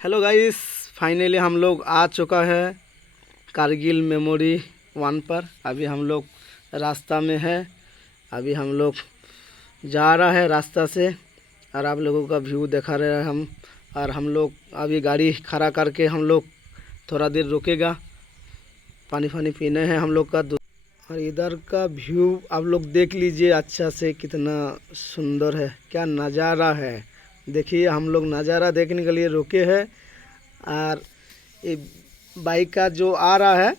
Hello guys, finally हम लोग आ चुका है कारगिल मेमोरी 1 पर। अभी हम लोग रास्ता में है। अभी हम लोग जा रहा है रास्ता से और आप लोगों का व्यू दिखा रहे हैं हम। और हम लोग अभी गाड़ी खड़ा करके हम लोग थोड़ा देर रुकेगा, पानी फानी पीने हैं हम लोग का। और इधर का व्यू आप लोग देख लीजिए अच्छा से, कितना सुंदर है, क्या नज़ारा है। देखिए हम लोग नज़ारा देखने के लिए रुके हैं। और ये बाइक का जो आ रहा है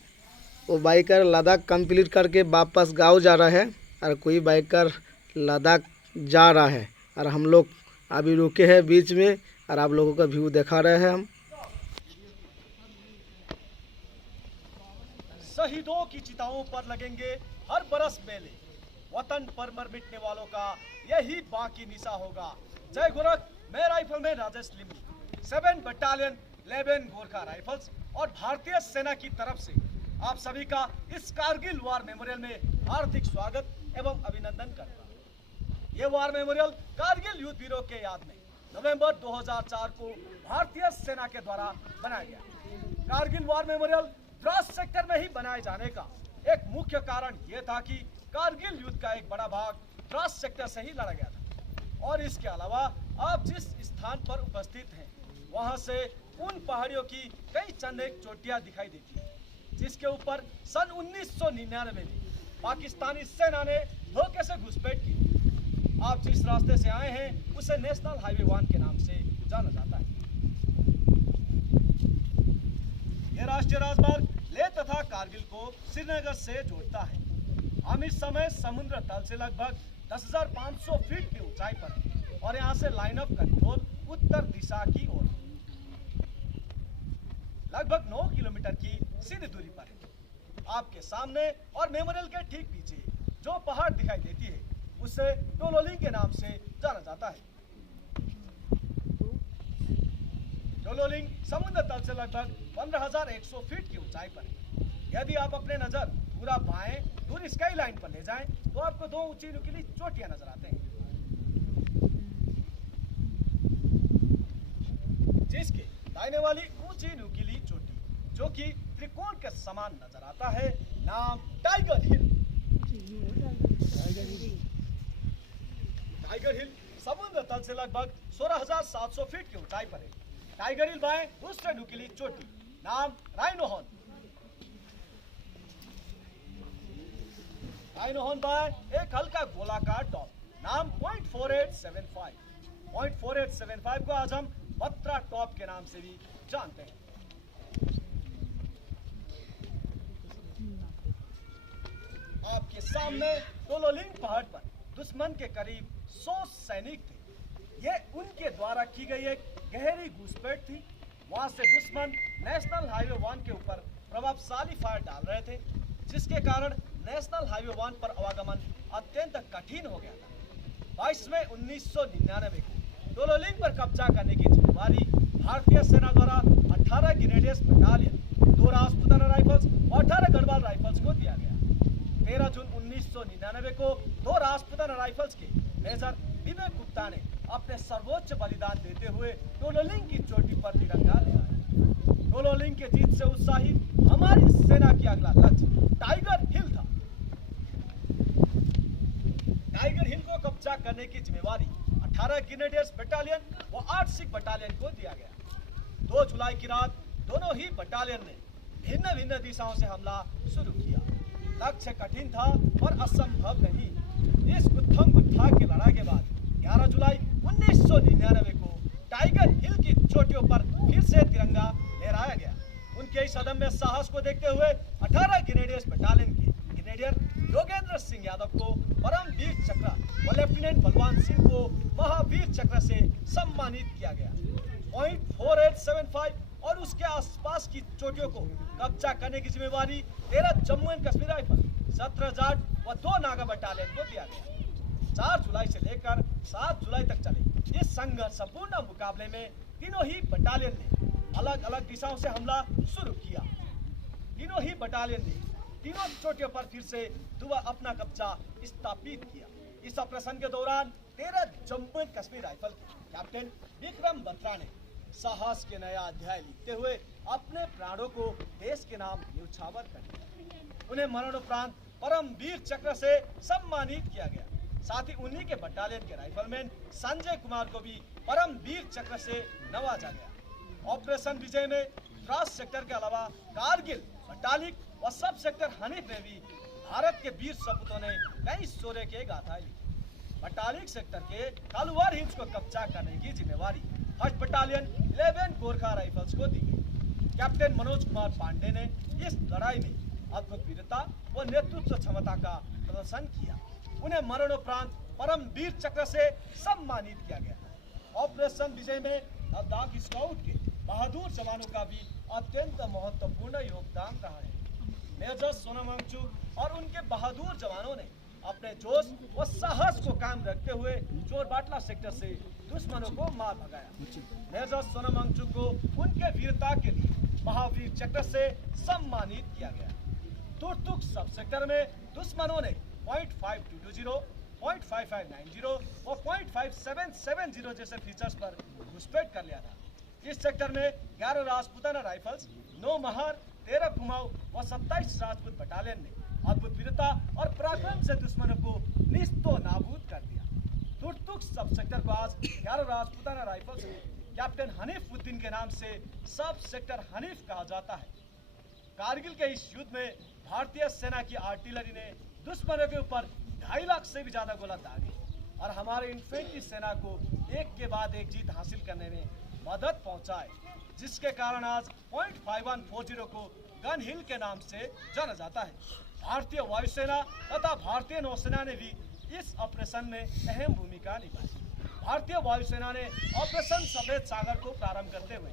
वो बाइकर लद्दाख कंप्लीट करके वापस गांव जा रहा है, और कोई बाइकर लद्दाख जा रहा है। और हम लोग अभी रुके हैं बीच में और आप लोगों का व्यू दिखा रहे हैं हम। शहीदों की चिताओं पर लगेंगे हर बरस मेले, वतन पर मर मिटने वालों का यही बाकी निशा होगा। जय गोरख। मैं rifleman Rajesh Limbu 7 battalion 11 Gorkha rifles और भारतीय सेना की तरफ से आप सभी का इस कारगिल वार मेमोरियल में हार्दिक स्वागत एवं अभिनंदन करता हूं। ये वार मेमोरियल कारगिल युद्ध वीरों के याद में नवंबर 2004 को भारतीय सेना के द्वारा बनाया गया। Kargil war memorial Dras sector में ही बनाए जाने का एक मुख्य कारण यह था कि कारगिल युद्ध का एक बड़ा भाग द्रास सेक्टर से ही लड़ा गया था। और इसके अलावा आप जिस स्थान पर उपस्थित हैं वहां से उन पहाड़ियों की कई चंद एक चोटियां दिखाई देती है, जिसके ऊपर सन 1999 में पाकिस्तानी सेना ने धोखे से घुसपैठ की। आप जिस रास्ते से आए हैं उसे नेशनल हाईवे 1 के नाम से जाना जाता है। यह राष्ट्रीय राजमार्ग लेह तथा कारगिल को श्रीनगर से जोड़ता है। हम इस समय समुद्र तल से लगभग 10,500 फीट की ऊंचाई पर हैं और यहाँ से लाइन ऑफ कंट्रोल उत्तर दिशा की ओर लगभग 9 किलोमीटर की सीधी दूरी पर है। आपके सामने और मेमोरियल के ठीक पीछे जो पहाड़ दिखाई देती है उसे टोलोलिंग के नाम से जाना जाता है। टोलोलिंग समुद्र तल से लगभग 15,100 फीट की ऊंचाई पर है। यदि आप अपने नजर पूरा बाएं दूर स्काई लाइन पर ले जाएं तो आपको 2 ऊंची नुकीली चोटियां नजर आते हैं, जिसके दाहिने वाली ऊंची नुकीली चोटी जो कि त्रिकोण के समान नजर आता है, नाम टाइगर हिल। टाइगर हिल समुद्र तल से लगभग 16,700 फीट की ऊंचाई पर है। टाइगर हिल बाएं दूसरे नुकीली चोटी, नाम राइनो हॉर्न। राइनो हॉर्न बाएं एक हल्का गोलाकार टॉप, नाम .4875। .4875 को आज हम बत्रा टॉप के नाम से भी जानते हैं। आपके सामने टोलोलिंग पहाड़ पर दुश्मन के करीब 100 सैनिक थे। ये उनके द्वारा की गई एक गहरी घुसपैठ थी। वहां से दुश्मन नेशनल हाईवे 1 के ऊपर प्रभावशाली फायर डाल रहे थे, जिसके कारण नेशनल हाईवे 1 पर आवागमन अत्यंत कठिन हो गया था। 22 मई 1999 को टोलोलिंग पर कब्जा करने की जिम्मेवारी भारतीय सेना द्वारा 18 ग्रेनेडियर्स बटालियन, 2 राजपूताना राइफल्स और 18 गढ़वाल राइफल्स को दिया गया। 13 जून 1999 को 2 राजपूताना राइफल्स के मेजर विवेक गुप्ता ने अपने सर्वोच्च बलिदान देते हुए टोलोलिंग की चोटी पर तिरंगा लहराया। टोलोलिंग के जीत से उत्साहित हमारी सेना की अगला लक्ष्य टाइगर हिल था। टाइगर हिल को कब्जा करने की जिम्मेवारी 18 ग्रेनेडियर्स बटालियन व 8 सिख बटालियन को दिया गया। 2 जुलाई की रात दोनों ही बटालियन ने भिन्न भिन्न दिशाओं से हमला शुरू किया। लक्ष्य कठिन था और असंभव नहीं। इस गुत्थम गुत्था की लड़ाई के बाद 11 जुलाई 1999 को टाइगर हिल की चोटियों पर फिर से तिरंगा लहराया गया। उनके इस अदम्य साहस को देखते हुए 18 ग्रेनेडियर्स बटालियन के ग्रेनेडियर योगेंद्र सिंह यादव को परमवीर चक्र व लेफ्टिनेंट बलवान सिंह को महावीर चक्र से सम्मानित किया गया। .4875 और उसके आसपास की चोटियों को कब्जा करने की जिम्मेवारी 13 जम्मू एंड कश्मीर राइफल, 17 जाट व 2 नागा बटालियन को दिया गया। 4 जुलाई से लेकर 7 जुलाई तक चले इस संघर्षपूर्ण मुकाबले में तीनों ही बटालियन ने अलग अलग दिशाओं से हमला शुरू किया। तीनों ही बटालियन ने तीनों चोटियों पर फिर से अपना कब्जा स्थापित किया। इस ऑपरेशन के दौरान 13 जम्मू एंड कश्मीर राइफल के कैप्टन विक्रम बत्रा ने साहस के नया अध्याय लिखते हुए अपने प्राणों को देश के नाम न्यौछावर कर दिया। उन्हें मरणोपरांत परमवीर चक्र से सम्मानित किया गया। साथ ही उन्हीं के बटालियन के राइफलमैन संजय कुमार को भी परमवीर चक्र से नवाजा गया। ऑपरेशन विजय में द्रास सेक्टर के अलावा कारगिल, बटालिक व सब सेक्टर हनीफ में भी भारत के वीर सपूतों ने कई शौर्य के गाथाएं लिखी। बटालिक सेक्टर के कालूवार हिल्स को कब्जा करने की जिम्मेवारी फर्स्ट बटालियन 11 गोरखा राइफल्स को दी गई। कैप्टन मनोज कुमार पांडे ने इस लड़ाई में अद्भुत वीरता व नेतृत्व क्षमता का प्रदर्शन किया। उन्हें मरणोपरांत परमवीर चक्र से सम्मानित किया गया। ऑपरेशन विजय में लद्दाख स्काउट के बहादुर जवानों का भी अत्यंत महत्वपूर्ण योगदान रहा है। मेजर सोनम वांगचुक और उनके बहादुर जवानों ने अपने जोश व साहस को कायम रखते हुए चोरबाटला सेक्टर से दुश्मनों को मार भगाया। मेजर सोनम वांगचुक को उनके वीरता के लिए महावीर चक्र से सम्मानित किया गया। तुर्तुक सब सेक्टर में दुश्मनों ने .5220, .5590 व .5770 जैसे फीचर्स पर घुसपैठ कर लिया था। इस सेक्टर में 11 राजपूताना राइफल्स, 9 महार, 13 कुमाऊं व 27 राजपूत बटालियन ने अद्भुत वीरता और पराक्रम से दुश्मनों को निस्तो नाबूद कर दिया। तुर्तुक सब सेक्टर को आज 11 राजपूताना राइफल्स कैप्टन हनीफ उद्दीन के नाम से सब सेक्टर हनीफ कहा जाता है। कारगिल के इस युद्ध में भारतीय सेना की आर्टिलरी ने दुश्मनों के ऊपर 2.5 लाख से भी ज्यादा गोला दागे और हमारे इन्फेंट्री सेना को एक के बाद एक जीत हासिल करने में मदद पहुंचाए, जिसके कारण आज .5140 को गन हिल के नाम से जाना जाता है। भारतीय वायुसेना तथा भारतीय नौसेना ने भी इस ऑपरेशन में अहम भूमिका निभाई। भारतीय वायुसेना ने ऑपरेशन सफेद सागर को प्रारंभ करते हुए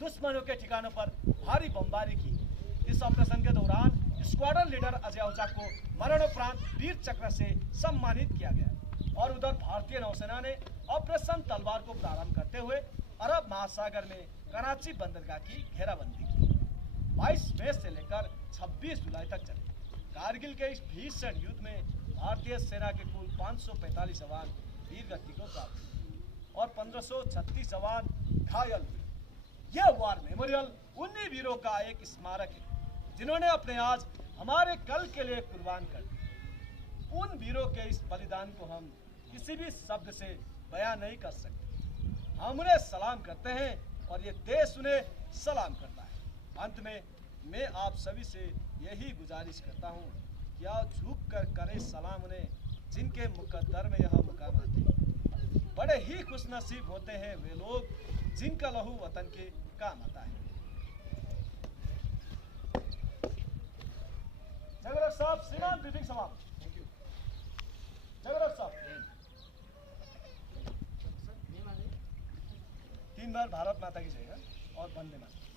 दुश्मनों के ठिकानों पर भारी बमबारी की। इस ऑपरेशन के दौरान स्क्वाड्रन लीडर अजय ओझा को मरणोपरांत वीर चक्र से सम्मानित किया गया और उधर भारतीय नौसेना ने ऑपरेशन तलवार को प्रारंभ करते हुए अरब महासागर में कराची बंदरगाह की घेराबंदी की। 22 मई से लेकर 26 जुलाई तक चले कारगिल के इस भीषण युद्ध में भारतीय सेना के कुल 545 जवान वीर गति को प्राप्त हुए और 1536 जवान घायल हुए। यह वार मेमोरियल उन्हीं वीरों का एक स्मारक है जिन्होंने अपने आज हमारे कल के लिए कुर्बान कर दिया। उन वीरों के इस बलिदान को हम किसी भी शब्द से बयान नहीं कर सकते। हम उन्हें सलाम करते हैं और ये देश उन्हें सलाम करता है। अंत में मैं आप सभी से यही गुजारिश करता हूँ कि आप झुक कर करें सलाम उन्हें जिनके मुकद्दर में यह मुकाम आते हैं। बड़े ही खुशनसीब होते हैं वे लोग जिनका लहू वतन के काम आता है। जगरक साहब, श्रीमान ब्रीफिंग समाप्त। जगरक साहब 3 बार भारत माता की जय और वंदे मातरम।